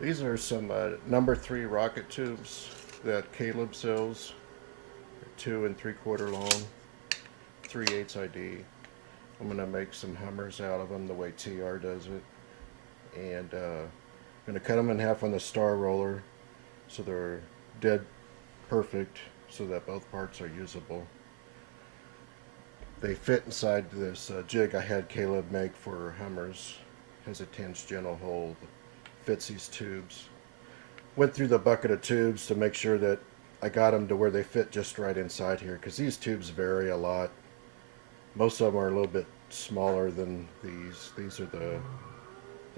These are some number 3 rocket tubes that Caleb sells. 2 3/4 long, 3/8 ID. I'm gonna make some Hummers out of them the way TR does it, and I'm gonna cut them in half on the star roller so they're dead perfect, so that both parts are usable. They fit inside this jig I had Caleb make for Hummers. Has a tangential hole that fits these tubes. Went through the bucket of tubes to make sure that I got them to where they fit just right inside here, because these tubes vary a lot. Most of them are a little bit smaller than these. These are the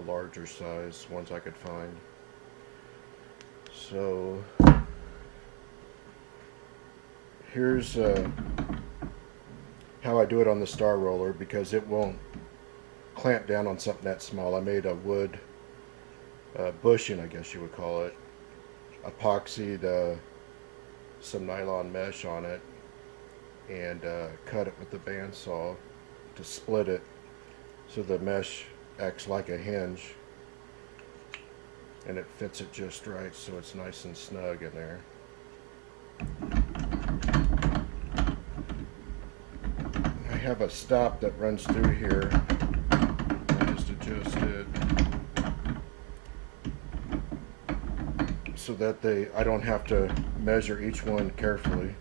larger size ones I could find. So here's how I do it on the star roller, because it won't clamp down on something that small. I made a wood bushing, I guess you would call it, epoxied some nylon mesh on it, and cut it with the bandsaw to split it so the mesh acts like a hinge, and it fits it just right so it's nice and snug in there. I have a stop that runs through here. I just adjust it so that I don't have to measure each one carefully.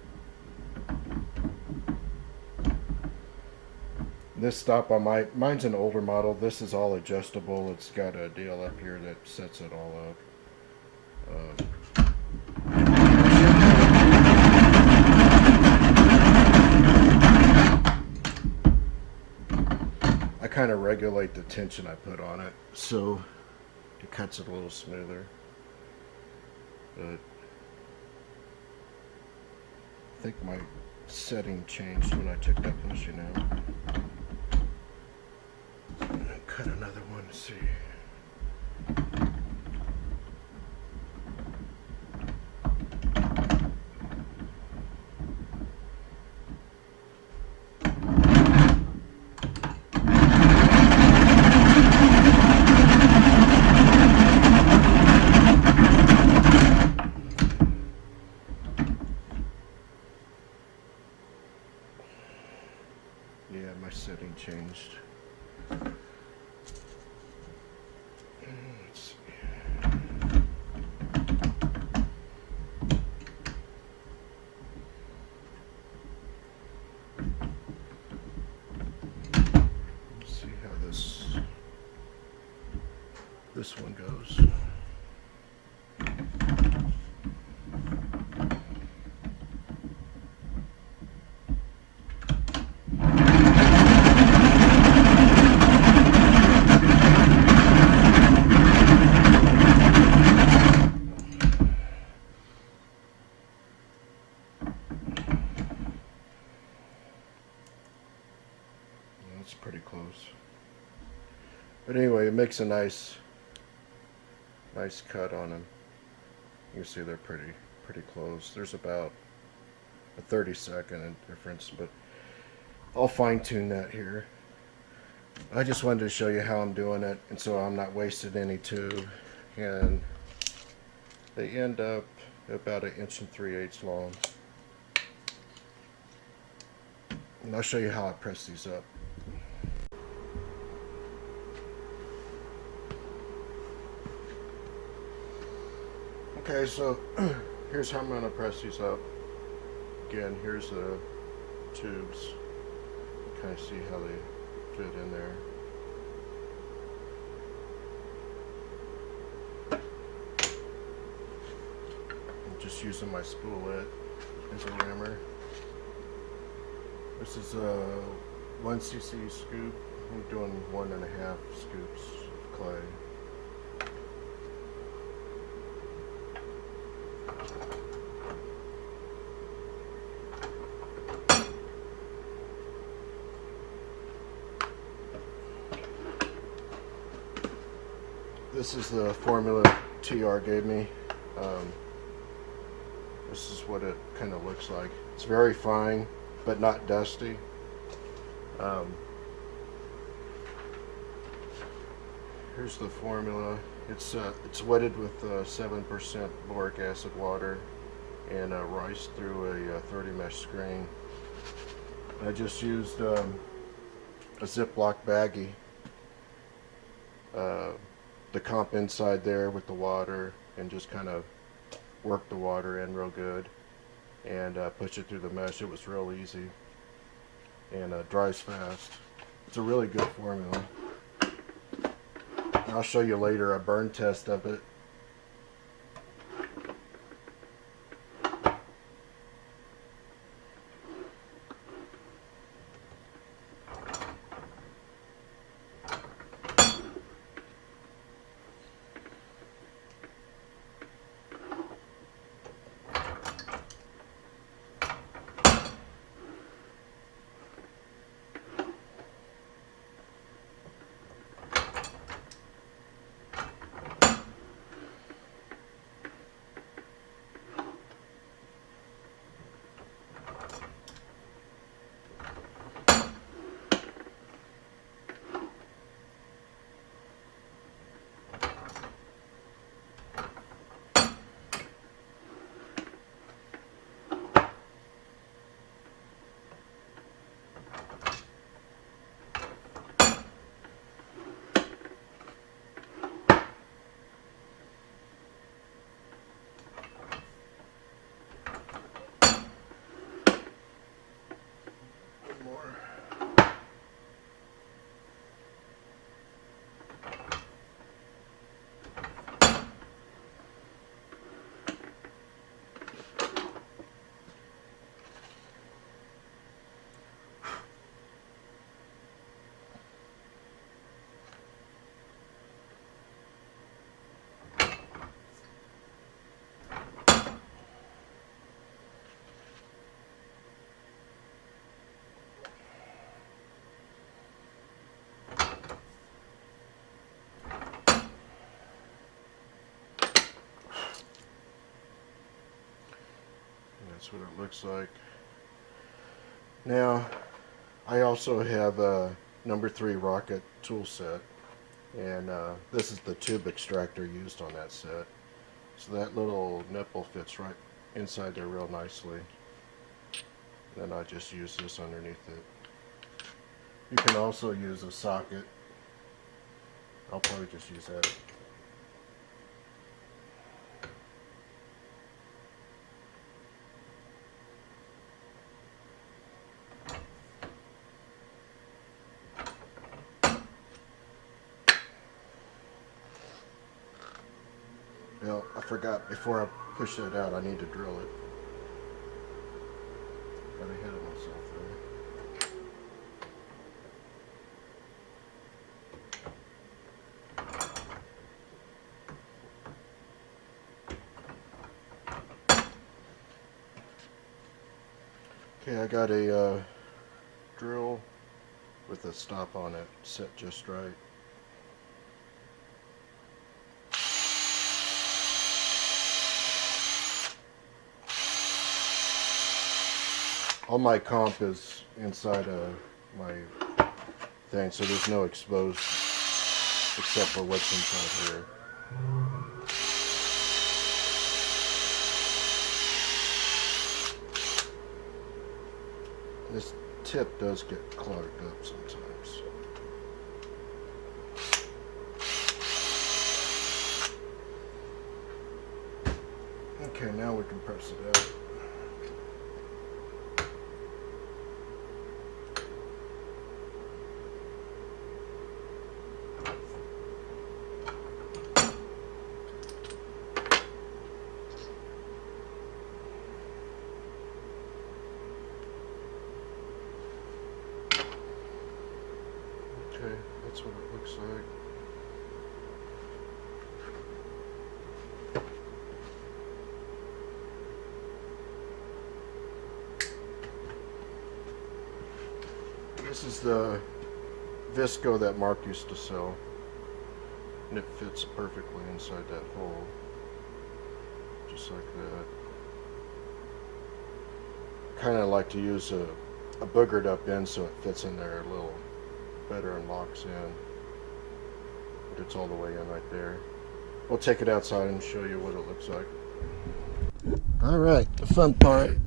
This stop on mine's an older model. This is all adjustable. It's got a deal up here that sets it all up. I kind of regulate the tension I put on it so it cuts it a little smoother. But I think my setting changed when I took that bushing out. Cut another one to see. Yeah, my setting changed. Let's see. Let's see how this one goes. That's pretty close. But anyway, it makes a nice cut on them. You can see they're pretty close. There's about a 30-second difference, but I'll fine tune that here. I just wanted to show you how I'm doing it, and so I'm not wasting any tube. And they end up about 1 3/8 long. And I'll show you how I press these up. Okay, so here's how I'm going to press these up. Again, here's the tubes. You kind of see how they fit in there. I'm just using my spoolet as a rammer. This is a 1 cc scoop. I'm doing 1.5 scoops of clay. This is the formula TR gave me. This is what it kind of looks like. It's very fine, but not dusty. Here's the formula. It's wetted with 7% boric acid water and rice through a 30 mesh screen. I just used a Ziploc baggie, the comp inside there with the water, and just kind of work the water in real good and push it through the mesh. It was real easy and dries fast. It's a really good formula. I'll show you later a burn test of it. That's what it looks like. Now, I also have a number 3 rocket tool set, and this is the tube extractor used on that set. So that little nipple fits right inside there real nicely. Then I just use this underneath it. You can also use a socket. I'll probably just use that. Well, I forgot, before I push that out, I need to drill it. Got ahead of myself there. Okay, I got a drill with a stop on it set just right. All my comp is inside my thing, so there's no exposed except for what's inside here. This tip does get clogged up sometimes. Okay, now we can press it out. Okay, that's what it looks like. This is the Visco that Mark used to sell, and it fits perfectly inside that hole, just like that. Kind of like to use a boogered up end so it fits in there a little better and locks in. It's all the way in right there. We'll take it outside and show you what it looks like. All right, the fun part.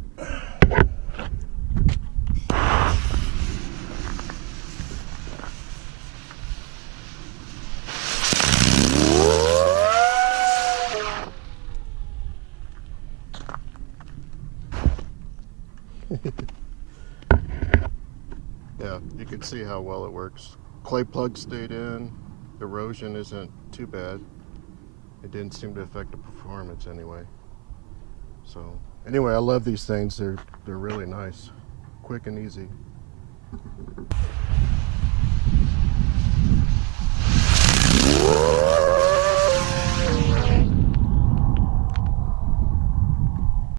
Yeah, you can see how well it works. Clay plug stayed in. Erosion isn't too bad. It didn't seem to affect the performance anyway. So anyway, I love these things. They're really nice, quick and easy.